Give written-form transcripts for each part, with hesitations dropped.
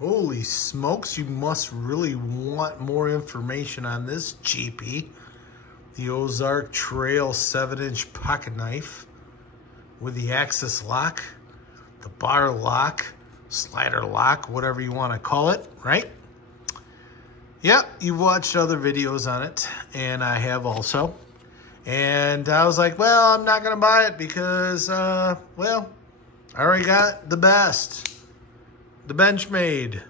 Holy smokes, you must really want more information on this cheapie. The Ozark Trail 7-inch pocket knife with the axis lock, the bar lock, slider lock, whatever you want to call it, right? Yeah, you've watched other videos on it, and I have also. And I was like, well, I'm not going to buy it because, well, I already got the best. The Benchmade,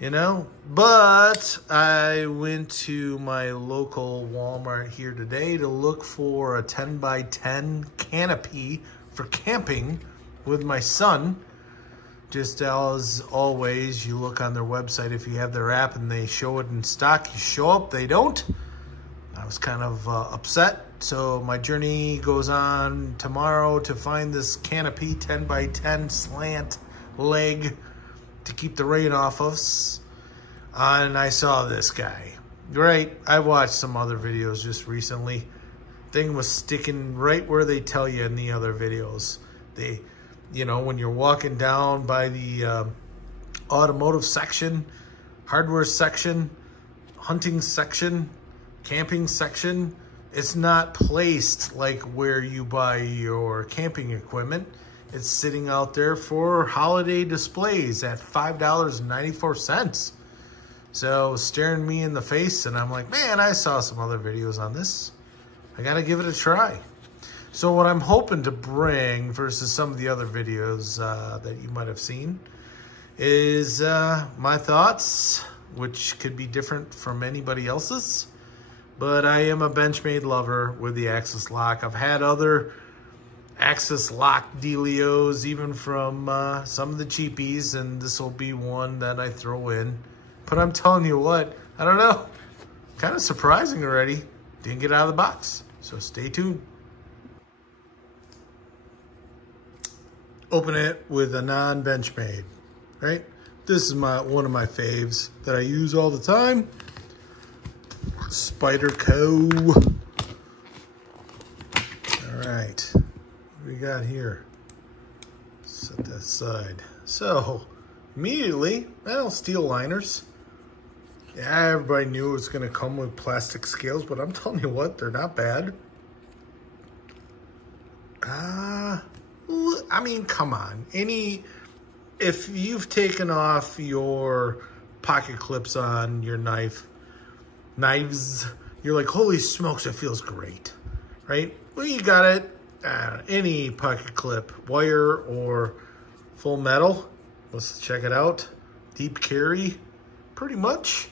you know? But I went to my local Walmart here today to look for a 10x10 canopy for camping with my son. Just as always, you look on their website if you have their app and they show it in stock, you show up, they don't. I was kind of upset. So my journey goes on tomorrow to find this canopy 10x10 slant leg to keep the rain off us. And I saw this guy. Right, I watched some other videos just recently. Thing was sticking right where they tell you in the other videos. They, you know, when you're walking down by the automotive section, hardware section, hunting section, camping section, it's not placed like where you buy your camping equipment. It's sitting out there for holiday displays at $5.94. So it was staring me in the face, and I'm like, man, I saw some other videos on this. I gotta give it a try. So what I'm hoping to bring versus some of the other videos that you might have seen is my thoughts, which could be different from anybody else's. But I am a Benchmade lover with the axis lock. I've had other axis lock dealios, even from some of the cheapies, and this will be one that I throw in. But I'm telling you what, I don't know, kind of surprising already. Didn't get out of the box, so stay tuned. Open it with a non-Benchmade, right? This is one of my faves that I use all the time. Spyderco. All right, what do we got here? Set that aside. So, immediately, well, steel liners. Yeah, everybody knew it was gonna come with plastic scales, but I'm telling you what, they're not bad. I mean, come on. If you've taken off your pocket clips on your knives, you're like, holy smokes, it feels great, right? Well, you got it, any pocket clip, wire or full metal. Let's check it out. Deep carry, pretty much.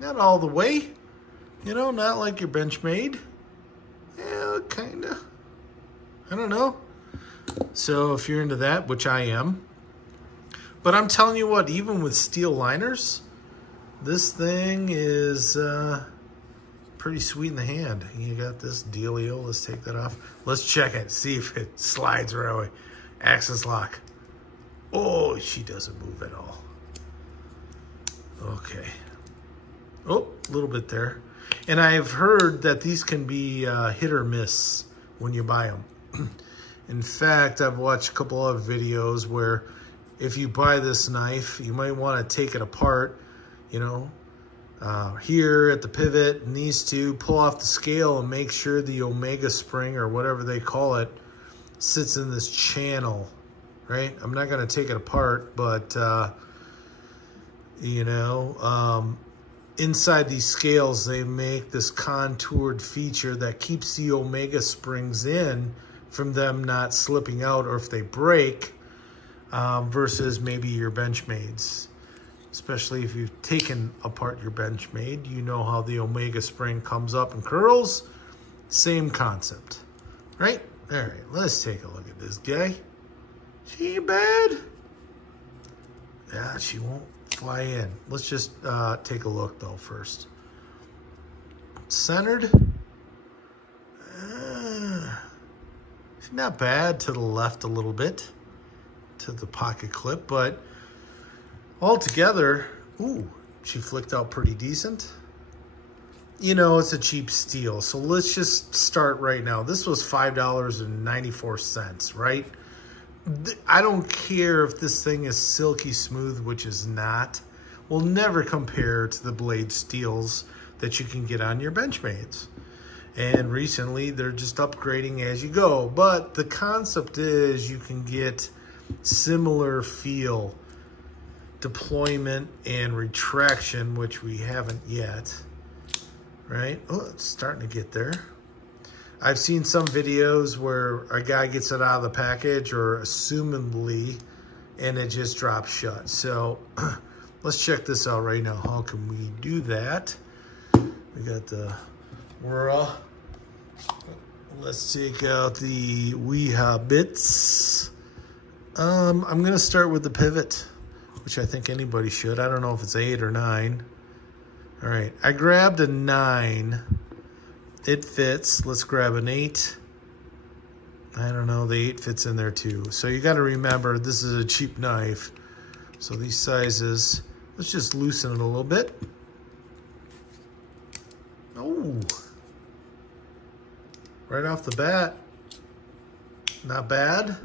Not all the way, you know, not like your Benchmade. Yeah, kinda. I don't know. So if you're into that, which I am. But I'm telling you what, even with steel liners, this thing is pretty sweet in the hand. You got this dealio. Let's take that off. Let's check it. See if it slides right away. Axis lock. Oh, she doesn't move at all. Okay. Oh, a little bit there. And I've heard that these can be hit or miss when you buy them. In fact, I've watched a couple of videos where if you buy this knife, you might want to take it apart, you know, here at the pivot, and these two, pull off the scale and make sure the omega spring or whatever they call it sits in this channel, right? I'm not going to take it apart, but, you know, inside these scales, they make this contoured feature that keeps the omega springs in from them not slipping out, or if they break, versus maybe your Benchmades. Especially if you've taken apart your Benchmade, you know how the omega spring comes up and curls. Same concept, right? All right, let's take a look at this guy. She ain't bad. Yeah, she won't fly in. Let's just take a look though first. Centered. Not bad to the left a little bit to the pocket clip, but altogether, ooh, she flicked out pretty decent. You know, it's a cheap steel, so let's just start right now. This was $5.94, right? I don't care if this thing is silky smooth, which is not. Will never compare to the blade steels that you can get on your Benchmades. And recently, they're just upgrading as you go. But the concept is you can get similar feel, deployment, and retraction, which we haven't yet, right? Oh, it's starting to get there. I've seen some videos where a guy gets it out of the package, or assumably, and it just drops shut. So let's check this out right now. How can we do that? We got the Wura. Let's take out the Weeha bits. I'm gonna start with the pivot, which I think anybody should. I don't know if it's 8 or 9. All right, I grabbed a 9. It fits. Let's grab an 8. I don't know, the 8 fits in there too. So you gotta remember, this is a cheap knife. So these sizes, let's just loosen it a little bit. Oh, right off the bat, not bad.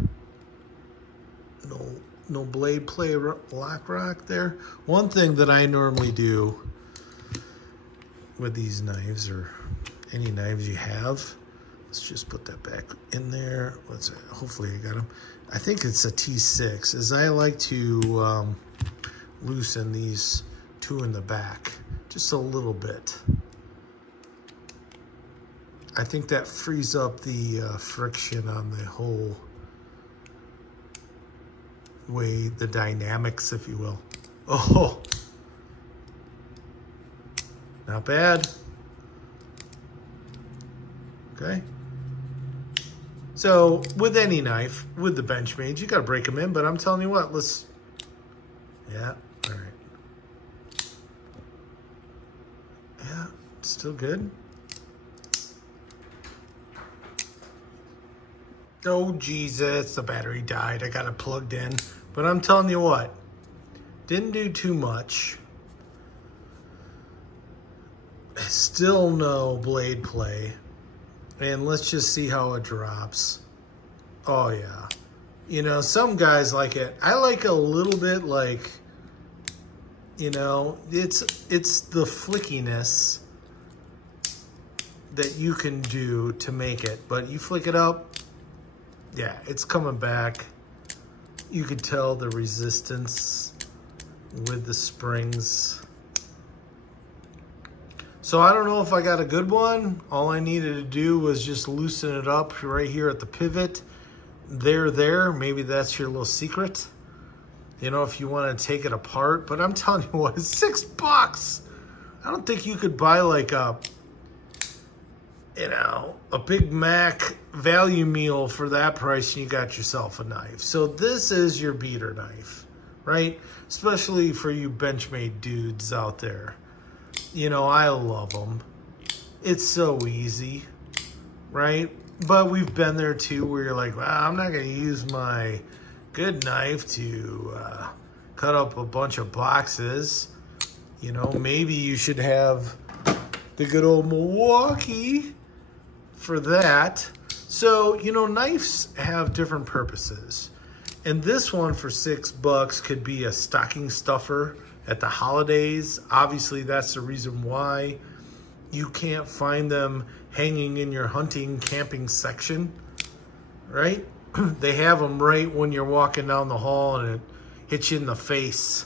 No blade play lock rock there. One thing that I normally do with these knives, or any knives you have, let's just put that back in there. What's it? Hopefully I got them. I think it's a T6, is I like to loosen these two in the back just a little bit. I think that frees up the friction on the whole way, the dynamics, if you will. Oh, not bad. Okay. So with any knife, with the Benchmade, you got to break them in, but I'm telling you what, yeah, all right. Yeah, still good. Oh, Jesus, the battery died. I got it plugged in. But I'm telling you what, didn't do too much. Still no blade play. And let's just see how it drops. Oh, yeah. You know, some guys like it. I like a little bit like, you know, it's the flickiness that you can do to make it. But you flick it up, yeah, it's coming back. You could tell the resistance with the springs. So I don't know if I got a good one. All I needed to do was just loosen it up right here at the pivot. There, maybe that's your little secret. You know, if you want to take it apart. But I'm telling you what, it's $6. I don't think you could buy like a, you know, a Big Mac value meal for that price and you got yourself a knife. So this is your beater knife, right? Especially for you Benchmade dudes out there. You know, I love them. It's so easy, right? But we've been there too, where you're like, well, I'm not going to use my good knife to cut up a bunch of boxes. You know, maybe you should have the good old Milwaukee for that. So, you know, knives have different purposes. And this one for $6 could be a stocking stuffer at the holidays. Obviously, that's the reason why you can't find them hanging in your hunting, camping section, right? They have them right when you're walking down the hall and it hits you in the face,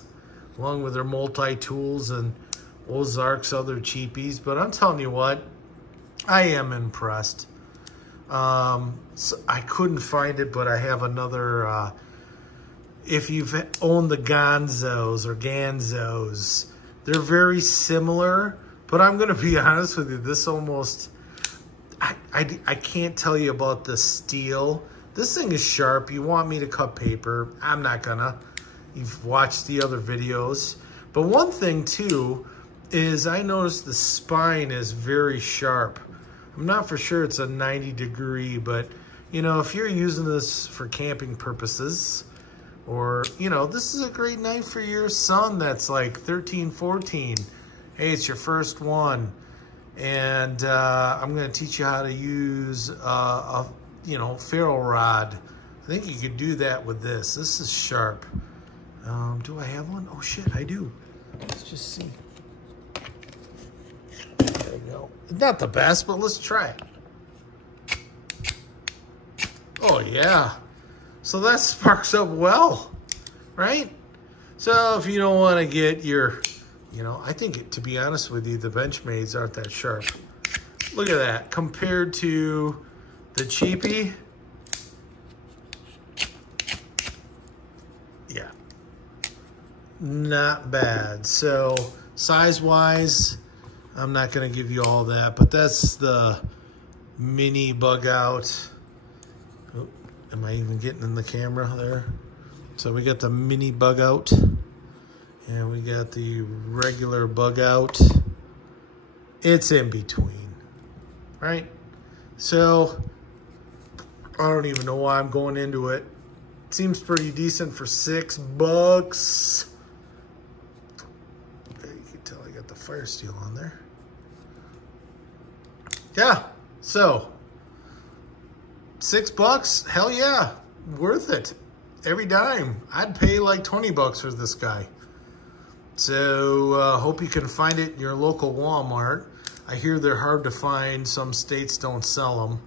along with their multi-tools and Ozark's other cheapies. But I'm telling you what, I am impressed. So I couldn't find it, but I have another, if you've owned the Gonzos or Ganzos, they're very similar, but I'm going to be honest with you, this almost, I can't tell you about the steel. This thing is sharp. You want me to cut paper, I'm not gonna. You've watched the other videos. But one thing too, is I noticed the spine is very sharp. I'm not for sure it's a 90-degree, but you know, if you're using this for camping purposes, or, you know, this is a great knife for your son that's like 13, 14. Hey, it's your first one. And I'm gonna teach you how to use a, you know, ferro rod, I think you could do that with this. This is sharp. Do I have one? Oh shit, I do. Let's just see. There we go. Not the best, but let's try it. Oh yeah. So that sparks up well, right? So if you don't want to get your, you know, I think, to be honest with you, the Benchmades aren't that sharp. Look at that. Compared to the cheapie, yeah, not bad. So size-wise, I'm not going to give you all that, but that's the mini Bugout. Oh, am I even getting in the camera there? So we got the mini Bugout, and we got the regular Bugout. It's in between, right? So I don't even know why I'm going into it. Seems pretty decent for $6. You can tell I got the fire steel on there. Yeah, so $6, hell yeah, worth it. Every dime. I'd pay like 20 bucks for this guy. So hope you can find it in your local Walmart. I hear they're hard to find. Some states don't sell them.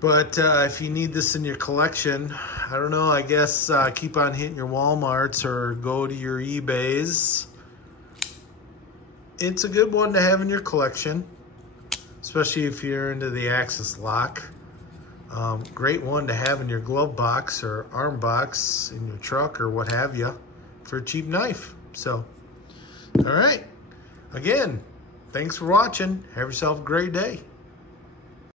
But if you need this in your collection, I don't know, I guess keep on hitting your Walmarts or go to your eBays. It's a good one to have in your collection, especially if you're into the axis lock. Great one to have in your glove box or arm box in your truck or what have you for a cheap knife. So, all right. Again, thanks for watching. Have yourself a great day.